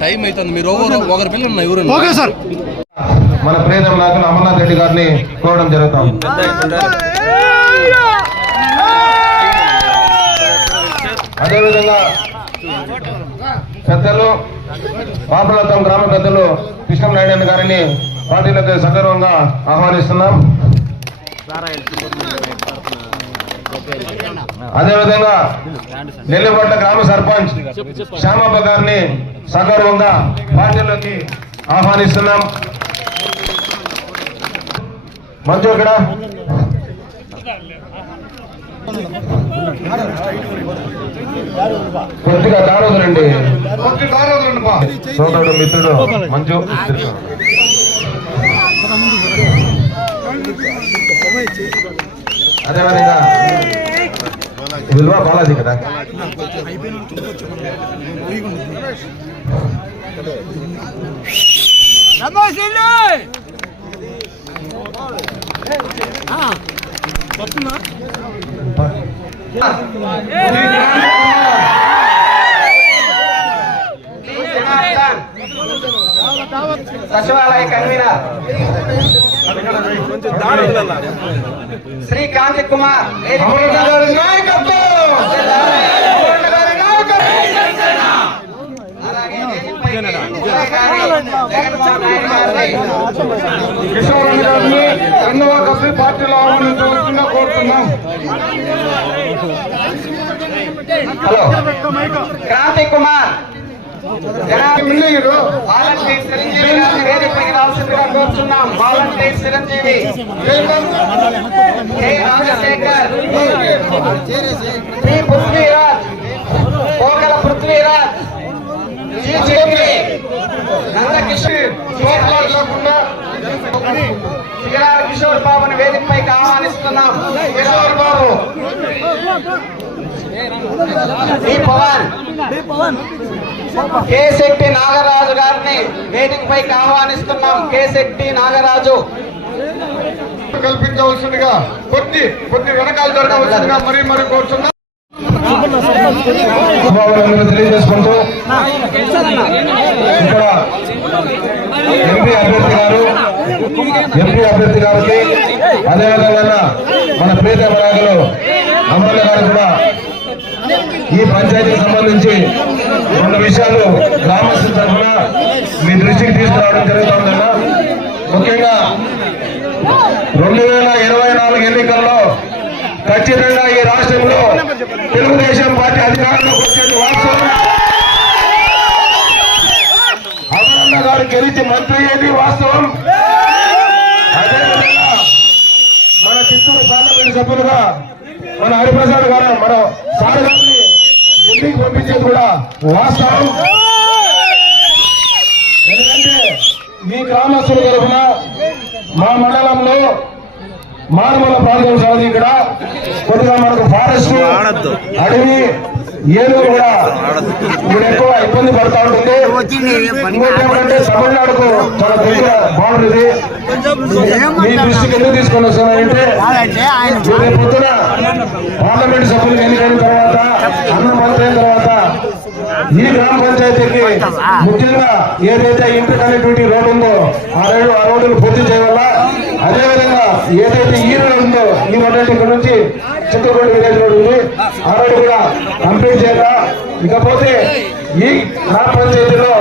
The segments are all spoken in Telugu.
టైం అవుతుంది మీరు ఒకరు ఒకరి పిల్లలు ఉన్నా ఎవరు ఓకే సార్. మన ప్రియతమ నాయకులు అమర్నాథ్ రెడ్డి గారిని కోరడం జరుగుతాం అదేవిధంగా పెద్దలు పాపలతం గ్రామ పెద్దలు కృష్ణనారాయణ గారిని పార్టీలకు సగర్వంగా ఆహ్వానిస్తున్నాం. అదేవిధంగా నెల్లిపట్ల గ్రామ సర్పంచ్ శ్యామప్ప గారిని సగర్వంగా పార్టీలోకి ఆహ్వానిస్తున్నాం. మంచు ఇక్కడ కొద్దిగా దారోదులండి సోదరుడు మిత్రుడు మంజు అదేవిధంగా విలువ బాలాజీ కదా. సచివాలయ కన్వీనర్ శ్రీ కాంతి కుమార్ నాయకత్వం! అమరుల గారి నాయకత్వం! అలాగే వేదికపై గారిని పార్టీలో ఆహ్వానించవలసిందిగా కోరుతున్నాం. హలో క్రాంతి కుమార్ మీరు చిరంజీవి రాజశేఖర్ పృథ్వీరాజ్ పృథ్వీరాజ్. కిషోర్ బాబుని వేదికపైకి ఆహ్వానిస్తున్నాం. కిషోర్ బాబు. డి పవన్. కె శెట్టి నాగరాజు గారిని వేదికపైకి ఆహ్వానిస్తున్నాం. కె శెట్టి నాగరాజు. కల్పించవలసిందిగా కొద్ది కొద్ది వెనకాల జరగవలసిందిగా మరీ మరీ కోరుతున్నాం తెలియజేసుకుంటూ ఇక్కడ ఎంపీ అభ్యర్థి గారు ఎంపీ అభ్యర్థి గారికి అదేవిధంగా మన ప్రీత నాయకులు అమరణ గారు కూడా ఈ పంచాయతీకి సంబంధించి రెండు విషయాలు గ్రామస్తుల తరఫున మీ దృష్టికి తీసుకురావడం జరుగుతుందన్న. ముఖ్యంగా రెండు వేల ఇరవై నాలుగు ఎన్నికల్లో ఖచ్చితంగా ఈ రాష్ట్రంలో తెలుగుదేశం పార్టీ అధికారంలోకి వచ్చేది వాస్తవం. అమరన్న గారు గెలిచి మంత్రి అయ్యేది వాస్తవం. అదేవిధంగా మన చిత్తూరు పార్లమెంట్ సభ్యులుగా మన హరిప్రసాద్ గారు మన సార్ గారిని ఢిల్లీకి పంపించేది కూడా వాస్తవం. ఎందుకంటే మీ గ్రామస్తుల తరఫున మా మండలంలో మారుమూల ప్రాంతం సాగు ఇక్కడ. కొద్దిగా మనకు ఫారెస్ట్ అడవి ఏలూరు కూడా ఇప్పుడు ఎక్కువ ఇబ్బంది పడతా ఉంటుంది. ఇంకోటి ఏమంటే తమిళనాడుకు చాలా దగ్గర బాగుంటుంది మీ దృష్టికి ఎందుకు తీసుకొని వస్తున్నానంటే రేపు పొద్దున పార్లమెంట్ సభ్యులు ఎన్నికైన తర్వాత అన్న మంత్రి అయిన తర్వాత ఈ గ్రామ పంచాయతీకి ముఖ్యంగా ఏదైతే ఇంటర్ కనెక్టివిటీ రోడ్ ఉందో ఆ రోడ్డు ఆ రోడ్డును పూర్తి చేయాలా అదేవిధంగా ఏదైతే ఈ ఉందో ఈ రోడ్ ఇక్కడ నుంచి చిత్తూరు విలేజ్ రోడ్ ఉంది. ఆ రోడ్డు కూడా కంప్లీట్ చేయాలా? ఇకపోతే ఈ గ్రామ పంచాయతీలో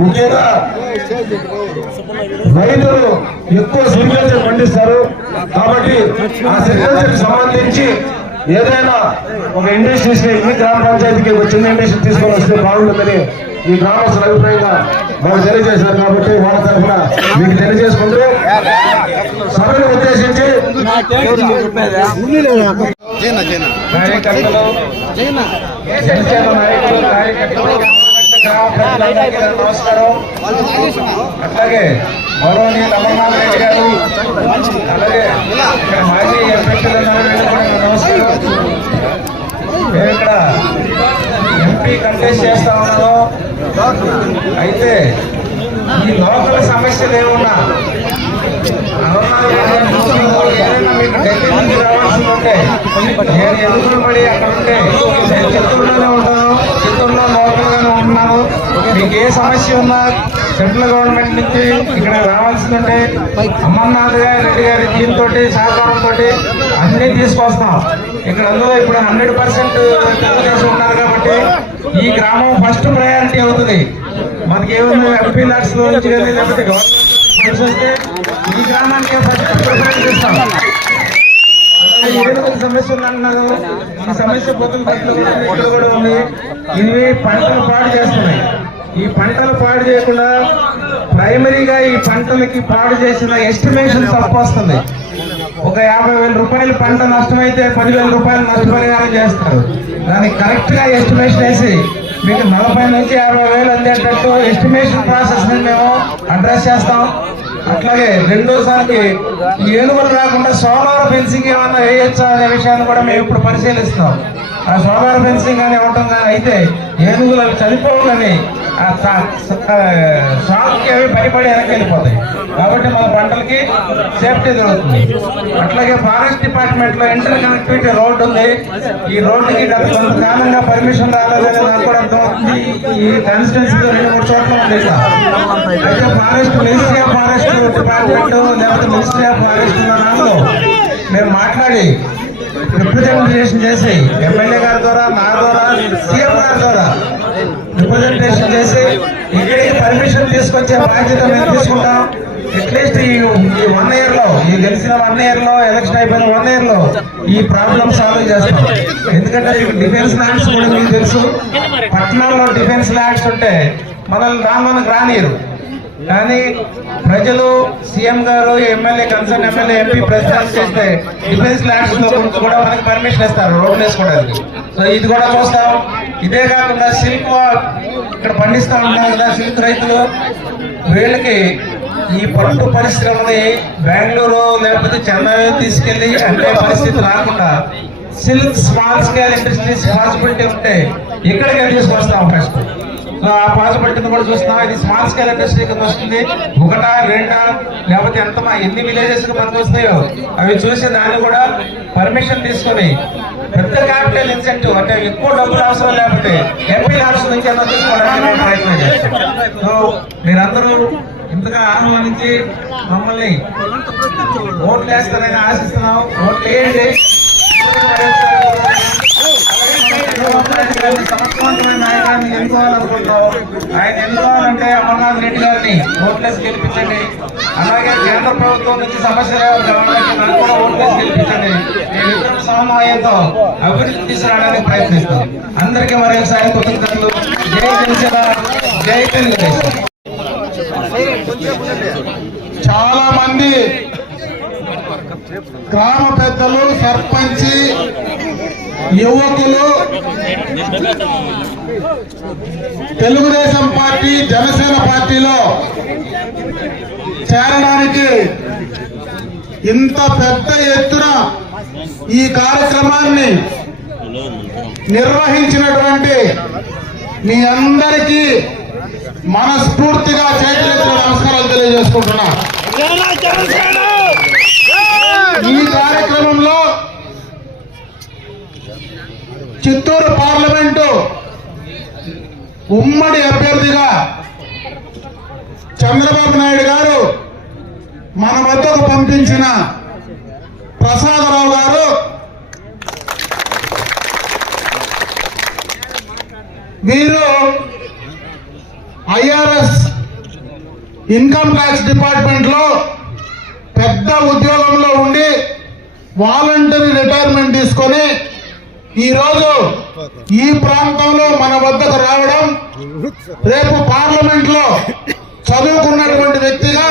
ముఖ్యంగా రైతులు ఎక్కువ సిరికల్చర్ పండిస్తారు. కాబట్టి ఆ సిరికల్చర్ సంబంధించి ఏదైనా ఒక ఇండస్ట్రీస్ని ఈ గ్రామ పంచాయతీకి ఒక చిన్న ఇండస్ట్రీ తీసుకొని వస్తే బాగుంటుందని ఈ గ్రామస్తుల అభిప్రాయంగా వాళ్ళు తెలియజేశారు కాబట్టి వాళ్ళ తరఫున మీకు తెలియజేసుకుంటూ సభను ఉద్దేశించి కార్యకర్తలు నాయకులు నమస్కారం అట్లాగే మరోని అమర్నాథ్ రెడ్డి గారు అలాగే మాజీ ఎంపీలు నమస్కారం. మేము ఇక్కడ ఎంపీ కంటెస్ట్ చేస్తా ఉన్నాను అయితే ఈ లోకల్ సమస్యలు ఏమున్నా? అరుణాచల్ గారు ఏదైనా మీకు ఢిల్లీ నుంచి రావాల్సి ఉంటే నేను ఎదుగులు పడి అక్కడ ఉంటే నేను చిత్తూరులోనే ఉంటాను. లోకల్ మీకు ఏ సమస్య ఉన్నా సెంట్రల్ గవర్నమెంట్ నుంచి ఇక్కడ రావాల్సిందంటే అమర్నాథ్ గారి రెడ్డి గారి దీంతో సహకారంతో అన్నీ తీసుకొస్తాం. ఇక్కడ అందులో ఇప్పుడు హండ్రెడ్ పర్సెంట్ తెలుగుదేశం ఉన్నారు కాబట్టి ఈ గ్రామం ఫస్ట్ ప్రయారిటీ అవుతుంది. మనకి ఏముంది? ఎంపీ లాక్స్ నుంచి కానీ లేకపోతే గవర్నమెంట్ ఫండ్స్ వస్తే ఈ గ్రామానికి ఫస్ట్ ప్రిఫరెన్స్ ఇస్తాం. ఏదో సమస్య ఉందన్నారు ఈ సమస్య పట్ల కూడా ఉంది, కూడా ఉంది. ఇవి పంటలు పాడు చేస్తున్నాయి. ఈ పంటలు పాడు చేయకుండా ప్రైమరీగా ఈ పంటలకి పాడు చేసిన ఎస్టిమేషన్ తప్పు వస్తుంది. ఒక యాభై వేల రూపాయలు పంట నష్టమైతే పదివేల రూపాయలు నష్టపరిహారం చేస్తారు. దానికి కరెక్ట్గా ఎస్టిమేషన్ వేసి మీకు నలభై నుంచి యాభై వేలు అందేటట్టు ఎస్టిమేషన్ ప్రాసెస్ మేము అడ్రస్ చేస్తాం. అట్లాగే రెండోసారికి ఏనుగులు రాకుండా సోలార్ ఫెన్సింగ్ ఏమన్నా వేయొచ్చా అనే విషయాన్ని కూడా మేము ఇప్పుడు పరిశీలిస్తాం ఆ సోలార్ ఫెన్సింగ్ అని ఇవ్వటం కానీ అయితే ఏనుగులు అవి చనిపోవాలని ఆ షాక్కి అవి భయపడి వెనక్కి వెళ్ళిపోతాయి. కాబట్టి మన పంటలకి సేఫ్టీ దొరుకుతుంది. అట్లాగే ఫారెస్ట్ డిపార్ట్మెంట్లో ఇంటర్ కనెక్టివిటీ రోడ్డు ఉంది. ఈ రోడ్డుకి గత కొంతకాలంగా పర్మిషన్ రాలేదని నాకు కూడా అర్థమవుతుంది. ఈ కాన్స్టిట్యున్సీలో రెండు మూడు చోట్ల ఉంది అయితే forest ministry of forest department లేకపోతే మినిస్ట్రీ ఆఫ్ ఫారెస్ట్ మేము మాట్లాడి రిప్రజెంటేషన్ చేసి ఎమ్మెల్యే గారి ద్వారా నా ద్వారా సీఎం గారి ద్వారా రిప్రజెంటేషన్ చేసి ఇక్కడికి పర్మిషన్ తీసుకొచ్చే బాధ్యత మేము తీసుకుంటాం. అట్లీస్ట్ ఈ వన్ ఇయర్లో ఈ గెలిచిన వన్ ఇయర్లో ఎలక్షన్ అయిపోయిన వన్ ఇయర్లో ఈ ప్రాబ్లమ్ సాల్వ్ చేస్తాం. ఎందుకంటే డిఫెన్స్ ల్యాండ్స్ కూడా మీకు తెలుసు. పట్టణంలో డిఫెన్స్ ల్యాండ్స్ ఉంటే మనల్ని రామానికి రానియరు. కానీ ప్రజలు సీఎం గారు MLA concern MLA MP president చేస్తే డిఫెన్స్ ల్యాండ్స్లో కూడా మనకి పర్మిషన్ ఇస్తారు రోడ్లు వేసుకోవడానికి సో ఇది కూడా చూస్తాం. ఇదే కాకుండా సిల్క్ ఇక్కడ పండిస్తా ఉంటారు కదా సిల్క్ రైతులు. వీళ్ళకి ఈ పట్టు పరిశ్రమని బెంగళూరు లేకపోతే చెన్నై తీసుకెళ్ళి అంటే పరిస్థితి రాకుండా silk small scale industries possibility ఉంటే ఇక్కడికి తీసుకొస్తాం ఫస్ట్ సో ఆ కూడా చూస్తున్నాం. ఇది స్మాల్ స్కేల్ ఇండస్ట్రీ కింద వస్తుంది. ఒకటా రెండా లేకపోతే ఎంత మా ఎన్ని విలేజెస్కి పనికి వస్తాయో అవి చూసి దాన్ని కూడా పర్మిషన్ తీసుకొని పెద్ద క్యాపిటల్ ఇన్సెంటివ్ అంటే ఎక్కువ డబ్బులు అవసరం లేకపోతే ఎంపీ లాడ్స్ నుంచి ఎంత తీసుకోవడానికి ప్రయత్నం చేస్తాం. సో మీరందరూ ఇంతగా ఆహ్వానించి మమ్మల్ని ఓట్లు వేస్తారని ఆశిస్తున్నాం. ఓట్లు వేయండి సమర్థవంతమైన నాయకుడిని ఎన్నుకోవాలనుకుంటున్నాం ఆయన ఎన్నుకోవాలంటే అమర్నాథ్ రెడ్డి గారిని ఓట్లేసి గెలిపించండి అలాగే కేంద్ర ప్రభుత్వం నుంచి సమస్యలు రావడానికి నన్ను కూడా ఓట్లేసి గెలిపించండి నేను ఇద్దరు సమన్వయంతో అభివృద్ధి తీసుకురావడానికి ప్రయత్నిస్తాం అందరికీ మరొకసారి కృతజ్ఞతలు జై జనసేన జై తెలుగుదేశం చాలా మంది గ్రామ పెద్దలు సర్పంచి యువకులు తెలుగుదేశం పార్టీ జనసేన పార్టీలో చేరడానికి ఇంత పెద్ద ఎత్తున ఈ కార్యక్రమాన్ని నిర్వహించినటువంటి మీ అందరికీ మనస్ఫూర్తిగా చేతులెత్తిన నమస్కారాలు తెలియజేసుకుంటున్నా ఈ కార్యక్రమంలో చిత్తూరు పార్లమెంటు ఉమ్మడి అభ్యర్థిగా చంద్రబాబు నాయుడు గారు మన వద్దకు పంపించిన ప్రసాదరావు గారు వీరు ఐఆర్ఎస్ ఇన్కమ్ ట్యాక్స్ డిపార్ట్మెంట్లో పెద్ద ఉద్యోగంలో ఉండి వాలంటరీ రిటైర్మెంట్ తీసుకొని ఈరోజు ఈ ప్రాంతంలో మన వద్దకు రావడం రేపు పార్లమెంట్లో చదువుకున్నటువంటి వ్యక్తిగా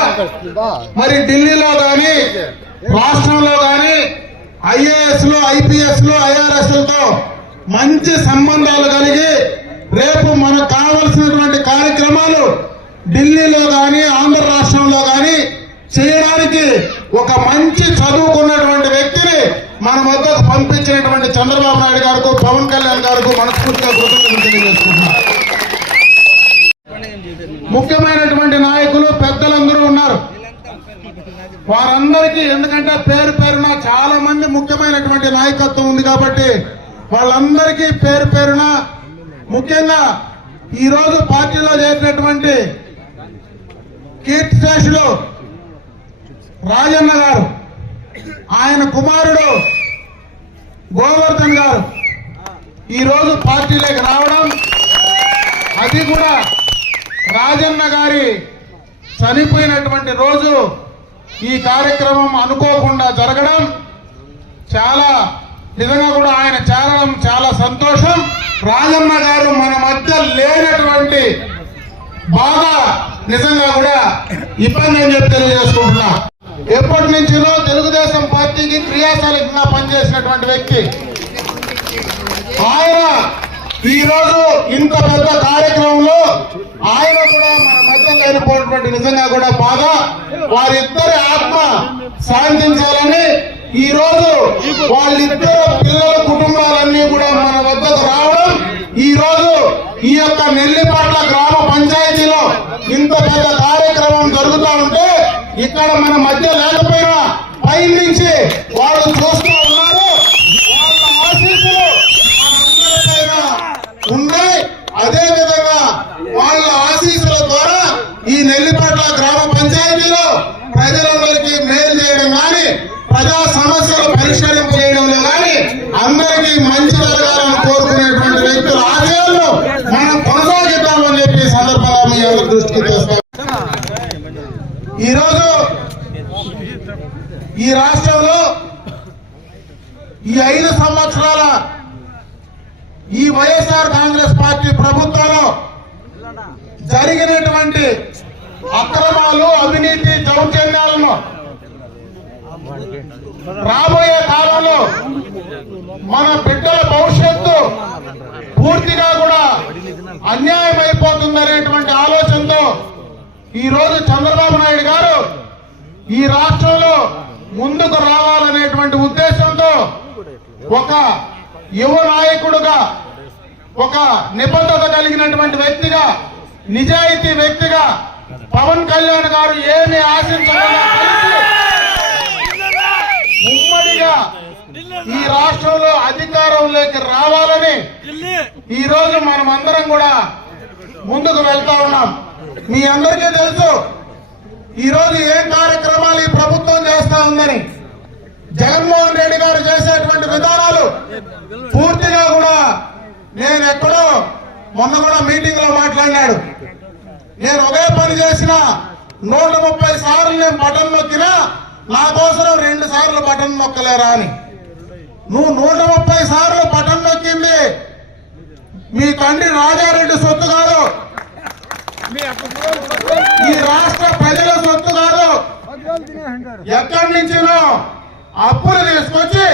మరి ఢిల్లీలో కానీ రాష్ట్రంలో కానీ ఐఏఎస్లో ఐపీఎస్లో ఐఆర్ఎస్లతో మంచి సంబంధాలు కలిగి రేపు మనకు కావలసినటువంటి కార్యక్రమాలు ఢిల్లీలో కానీ ఆంధ్ర రాష్ట్రంలో కానీ చేయడానికి ఒక మంచి చదువుకున్నటువంటి మన వద్దకు పంపించినటువంటి చంద్రబాబు నాయుడు గారికి పవన్ కళ్యాణ్ గారికి మనస్ఫూర్తిగా కృతజ్ఞతలు తెలియజేసుకుంటున్నాం. ముఖ్యమైనటువంటి నాయకులు పెద్దలందరూ ఉన్నారు. వారందరికీ ఎందుకంటే పేరు పేరున చాలా మంది ముఖ్యమైనటువంటి నాయకత్వం ఉంది కాబట్టి వాళ్ళందరికీ పేరు పేరున ముఖ్యంగా ఈరోజు పార్టీలో చేసినటువంటి కీర్తిశేషులు రాజన్న గారు. ఆయన కుమారుడు గోవర్ధన్ గారు. ఈ రోజు పార్టీలోకి రావడం అది కూడా రాజన్న గారి చనిపోయినటువంటి రోజు ఈ కార్యక్రమం అనుకోకుండా జరగడం చాలా నిజంగా కూడా ఆయన చేరడం చాలా సంతోషం. రాజన్న గారు మన మధ్య లేనటువంటి బాగా నిజంగా కూడా ఇబ్బంది అని చెప్పి తెలియజేసుకుంటున్నా. ఎప్పటి నుంచినో తెలుగుదేశం పార్టీకి క్రియాశీలకంగా పనిచేసినటువంటి వ్యక్తి. ఆయన ఈ రోజు ఇంత పెద్ద కార్యక్రమంలో ఆయన కూడా మన మధ్య లేనిపోయినటువంటి నిజంగా కూడా బాధ. వారిద్దరి ఆత్మ శాంతించాలని ఈ రోజు వాళ్ళిద్దరు పిల్లల కుటుంబాలన్నీ కూడా మన వద్దకు రావడం ఈ రోజు ఈ యొక్క నెల్లిపట్ల గ్రామ పంచాయతీలో ఇంత పెద్ద కార్యక్రమం జరుగుతూ ఉంటే ఇక్కడ మన మధ్య లేకపోయినా పై నుంచి వాళ్ళు చూస్తూ ఉన్నారు వాళ్ళ ఆశీస్సులు మనందరిపైన ఉన్నాయి అదే విధంగా వాళ్ళ ఆశీస్సుల ద్వారా ఈ నెల్లిపట్ల గ్రామ పంచాయతీలో ప్రజలందరికీ మేలు చేయడం కానీ ప్రజా సమస్యలు పరిష్కరింపు చేయడంలో కానీ అందరికీ మంచి జరగాలని కోరుకునేటువంటి వ్యక్తుల ఆశయాలను మనం కొనసాగిద్దామని చెప్పి ఈ సందర్భంగా మీ అందరి దృష్టికి తెస్తాం ఈరోజు ఈ రాష్ట్రంలో ఈ ఐదు సంవత్సరాల ఈ వైఎస్ఆర్ కాంగ్రెస్ పార్టీ ప్రభుత్వంలో జరిగినటువంటి అక్రమాలు అవినీతి దౌర్జన్యాలను రాబోయే కాలంలో మన బిడ్డల భవిష్యత్తు పూర్తిగా కూడా అన్యాయం అయిపోతుందనేటువంటి ఆలోచనతో ఈ రోజు చంద్రబాబు నాయుడు గారు ఈ రాష్ట్రంలో ముందుకు రావాలనేటువంటి ఉద్దేశంతో ఒక యువ నాయకుడుగా ఒక నిబద్ధత కలిగినటువంటి వ్యక్తిగా నిజాయితీ వ్యక్తిగా పవన్ కళ్యాణ్ గారు ఏమి ఆశించకుండా ఉమ్మడిగా ఈ రాష్ట్రంలో అధికారంలోకి రావాలని ఈ రోజు మనం అందరం కూడా ముందుకు వెళ్తా ఉన్నాం. మీ అందరికీ తెలుసు ఈరోజు ఏం కార్యక్రమాలు ఈ ప్రభుత్వం చేస్తా ఉందని జగన్మోహన్ రెడ్డి గారు చేసేటువంటి విధానాలు పూర్తిగా కూడా నేను ఎక్కడో మొన్న కూడా మీటింగ్లో మాట్లాడినాడు. నేను ఒకే పని చేసిన నూట ముప్పై సార్లు నేను బటన్ నొక్కినా నా కోసం రెండు సార్లు బటన్ నొక్కలేరా అని. నువ్వు నూట ముప్పై సార్లు బటన్ నొక్కింది మీ తండ్రి రాజారెడ్డి సొత్తు కాదు. ఈ రాష్ట్ర ప్రజల సొత్తు కాదు. ఎక్కడి నుంచినో అప్పులు తీసుకొచ్చి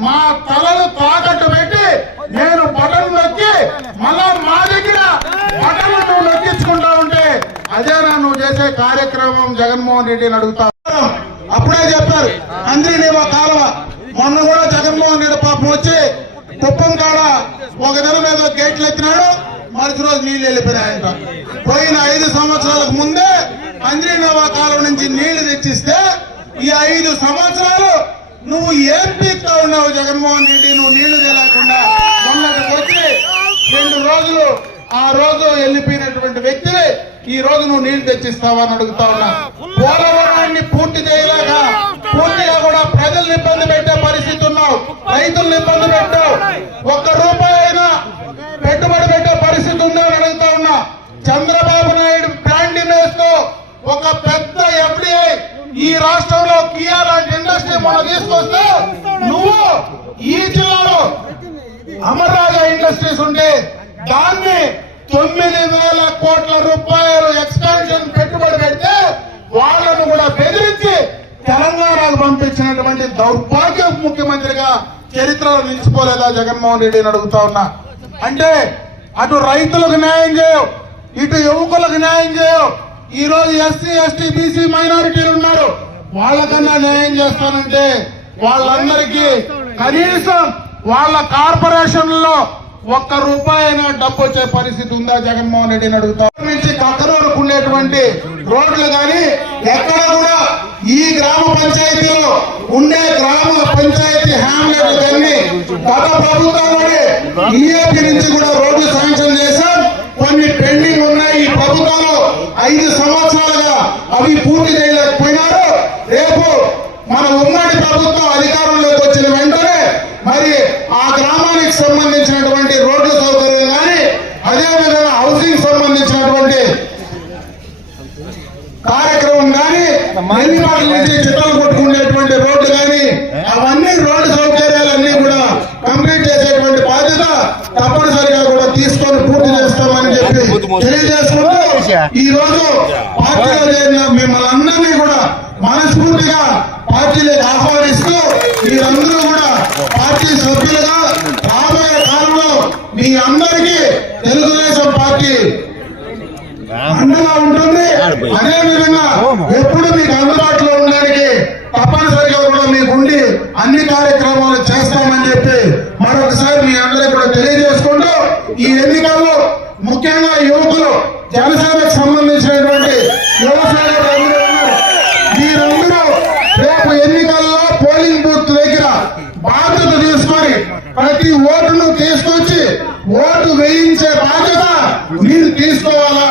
మా తలలు తాకట్టు పెట్టి నేను బటన్ నొక్కి మళ్ళా మా దగ్గర బటన్ నొక్కించుకుంటా ఉంటే అదేనా నువ్వు చేసే కార్యక్రమం జగన్మోహన్ రెడ్డిని అడుగుతా అప్పుడే చెప్పారు అందరినీ మా కాలువ మొన్న కూడా జగన్మోహన్ రెడ్డి పాపం వచ్చి కుప్పం కాడ ఒక నెల మీద గేట్లు ఎత్తినాడు మరుసటి రోజు నీళ్ళు వెళ్ళిపోయినాయంట. పోయిన ఐదు సంవత్సరాలకు ముందే అంద్రీనోవా కాలం నుంచి నీళ్ళు తెచ్చిస్తే ఈ ఐదు సంవత్సరాలు నువ్వు ఏం పీక్తా ఉన్నావు జగన్మోహన్ రెడ్డి నువ్వు నీళ్ళు తెలకుండా మొన్నటికి వచ్చి రెండు రోజులు ఆ రోజు వెళ్ళిపోయినటువంటి వ్యక్తిని ఈ రోజు నువ్వు నీళ్ళు తెచ్చిస్తావని అడుగుతా ఉన్నా. పోలవరాన్ని పూర్తి చేయలేక పూర్తిగా కూడా ప్రజల్ని ఇబ్బంది పెట్టే పరిస్థితి ఉన్నావు. రైతుల్ని ఇబ్బంది పెట్టావు. ఒక్క రూపాయి చంద్రబాబు నాయుడు బ్రాండ్ ఇమేజ్తో ఒక పెద్ద ఎఫ్డిఐ ఈ రాష్ట్రంలో కియా లాంటి ఇండస్ట్రీ మనం తీసుకొస్తే నువ్వు ఈ జిల్లాలో అమర్రాజా ఇండస్ట్రీస్ ఉంటే దాన్ని తొమ్మిది వేల కోట్ల రూపాయలు ఎక్స్పాన్షన్ పెట్టుబడి పెడితే వాళ్ళను కూడా బెదిరించి తెలంగాణకు పంపించినటువంటి దౌర్భాగ్య ముఖ్యమంత్రిగా చరిత్రలో నిలిచిపోలేదా జగన్మోహన్ రెడ్డిని అడుగుతా ఉన్నా? అంటే అటు రైతులకు న్యాయం చేయవు ఇటు యువకులకు న్యాయం చేయవు ఈ రోజు ఎస్సీ ఎస్టీ బీసీ మైనారిటీలు ఉన్నారు. వాళ్ళకన్నా న్యాయం చేస్తానంటే వాళ్ళందరికీ కనీసం వాళ్ళ కార్పొరేషన్లో ఒక్క రూపాయి డబ్బు వచ్చే పరిస్థితి ఉందా? జగన్మోహన్ రెడ్డిని అడుగుతా. నుంచి కక్కరూరుకు ఉండేటువంటి రోడ్లు కానీ ఎక్కడ కూడా ఈ గ్రామ పంచాయతీలో ఉండే గ్రామ పంచాయతీ హ్యామ్లెట్ కానీ గత ప్రభుత్వంలోనే ఈఏపీ నుంచి కూడా రోడ్లు శాంక్షన్ చేశాం. కొన్ని పెండింగ్ ఉన్నాయి. ఈ ప్రభుత్వంలో ఐదు సంవత్సరాలుగా అవి పూర్తి చేయలేకపోయినారు. రేపు మన ఉమ్మడి ప్రభుత్వం అధికారంలోకి వచ్చిన వెంటనే మరి ఆ గ్రామానికి సంబంధించినటువంటి రోడ్ల సౌకర్యం కానీ అదేవిధంగా హౌసింగ్ సంబంధించినటువంటి కార్యక్రమం కానీ ఎన్నిపాటి నుంచి చిత్రాలు కొట్టుకునేటువంటి రోడ్లు కానీ అవన్నీ రోడ్డు సౌకర్యాలన్నీ కూడా కంప్లీట్ చేసేటువంటి బాధ్యత తప్పనిసరిగా కూడా తీసుకొని పూర్తి చేస్తామని చెప్పి తెలియజేసుకుంటూ ఈ రోజు పార్టీలో చేరిన మిమ్మల్ని అందరినీ కూడా మనస్ఫూర్తిగా పార్టీలకు ఆహ్వానిస్తూ మీరందరూ కూడా పార్టీ సభ్యులుగా రాబోయే కాలంలో మీ అందరికీ తెలుగుదేశం పార్టీ అండగా ఉంటుంది. అదే విధంగా ఎప్పుడు మీకు అందుబాటులో ఉండడానికి తప్పనిసరిగా కూడా మీకు ఉండి అన్ని కార్యక్రమాలు చేస్తామని చెప్పి మరొకసారి మీ అందరికీ కూడా తెలియజేసుకుంటూ ఈ ఎన్నికల్లో ముఖ్యంగా యువకులు జనసేనకు సంబంధించినటువంటి యువసేన మీరందరూ రేపు ఎన్నికల్లో పోలింగ్ బూత్ దగ్గర బాధ్యత తీసుకొని ప్రతి ఓటును తీసుకొచ్చి ఓటు వేయించే బాధ్యత మీరు తీసుకోవాలా?